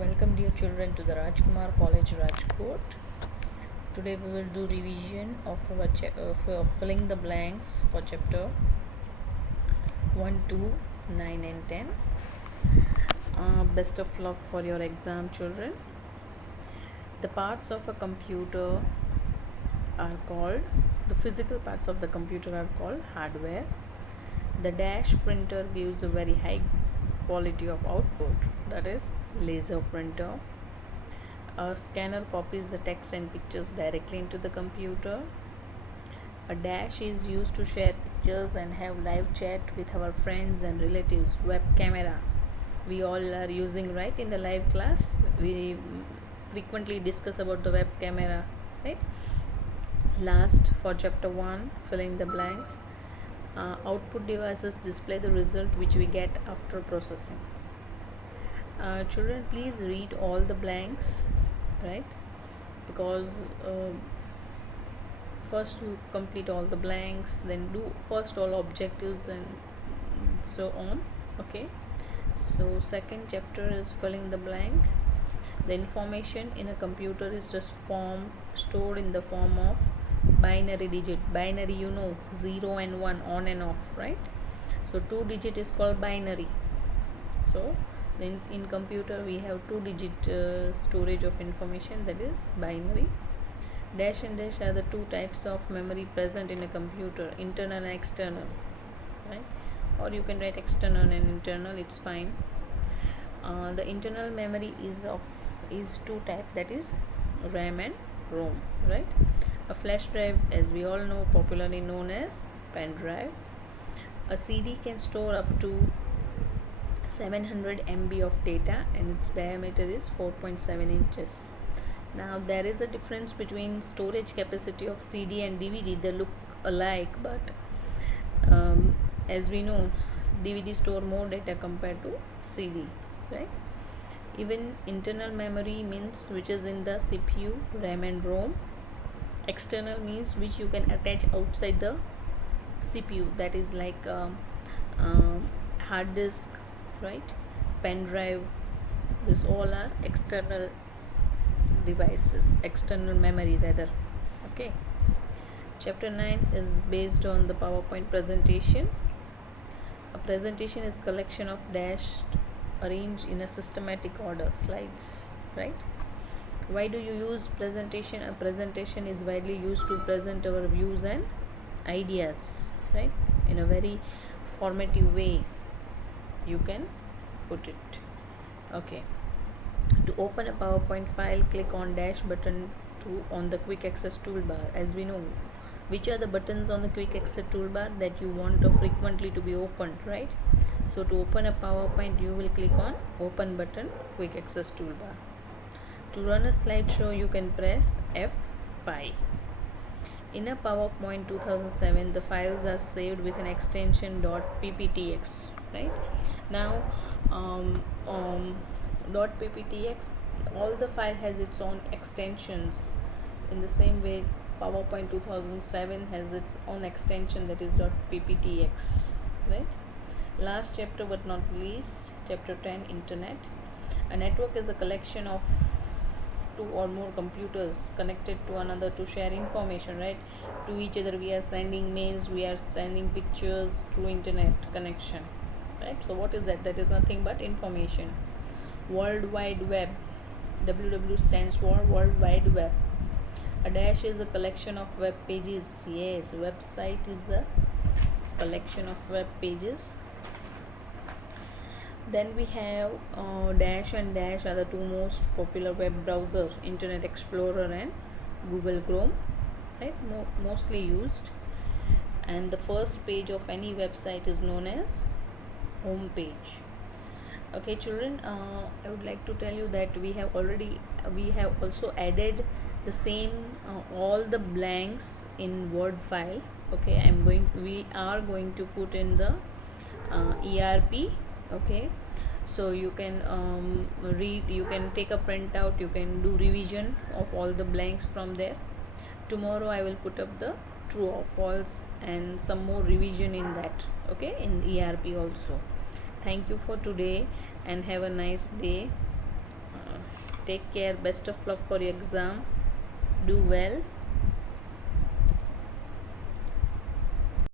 Welcome dear children to the Rajkumar College Rajkot. Today we will do revision of filling the blanks for chapter 1, 2, 9 and 10. Best of luck for your exam, children. The parts of a computer are called, the physical parts of the computer are called hardware. The dash printer gives a very high quality of output, that is laser printer. A scanner copies the text and pictures directly into the computer. A dash is used to share pictures and have live chat with our friends and relatives. Web camera we all are using, right? In the live class we frequently discuss about the web camera, right? Last, for chapter 1, filling the blanks, output devices display the result which we get after processing. Children, please read all the blanks, right? Because first you complete all the blanks, then do first all objectives and so on. Okay, so second chapter is filling the blank. The information in a computer is just stored in the form of binary digit. Binary, 0 and 1, on and off, right? So 2 digit is called binary. So in computer we have 2 digit storage of information, that is binary. Dash and dash are the two types of memory present in a computer, internal and external, right? Or you can write external and internal, it's fine. The internal memory is two type, that is RAM and ROM, right? A flash drive, as we all know, popularly known as pen drive. A CD can store up to 700 MB of data and its diameter is 4.7 inches. Now there is a difference between storage capacity of CD and DVD. They look alike, but as we know, DVD store more data compared to CD, right? Even internal memory means which is in the CPU, RAM and ROM. External means which you can attach outside the CPU, that is like hard disk, right? Pen drive. This all are external devices, external memory rather. Okay, chapter 9 is based on the PowerPoint presentation. A presentation is collection of dashed arranged in a systematic order slides, right? Why do you use presentation? A presentation is widely used to present our views and ideas, right? In a very formative way you can put it. Okay, to open a PowerPoint file, click on dash button on the quick access toolbar. As we know, which are the buttons on the quick access toolbar that you want frequently to be opened, right? So to open a PowerPoint, you will click on open button, quick access toolbar. To run a slideshow, you can press F5. In a PowerPoint 2007, the files are saved with an extension .pptx, right? Now .pptx, all the file has its own extensions. In the same way, PowerPoint 2007 has its own extension, that is .pptx, right? Last chapter but not least, chapter 10, internet. A network is a collection of two or more computers connected to another to share information, right? To each other we are sending mails, we are sending pictures through internet connection, right? So what is that? That is nothing but information. World Wide Web, WW stands for World Wide Web. A dash is a collection of web pages. Yes, website is a collection of web pages. Then we have dash and dash are the two most popular web browsers, Internet Explorer and Google Chrome, right? Mostly used. And the first page of any website is known as home page. Okay, children, I would like to tell you that we have also added the same all the blanks in Word file. Okay, we are going to put in the ERP. Okay, so you can read, you can take a printout, you can do revision of all the blanks from there. Tomorrow I will put up the true or false and some more revision in that, okay, in ERP also. Thank you for today and have a nice day. take care. Best of luck for your exam. Do well.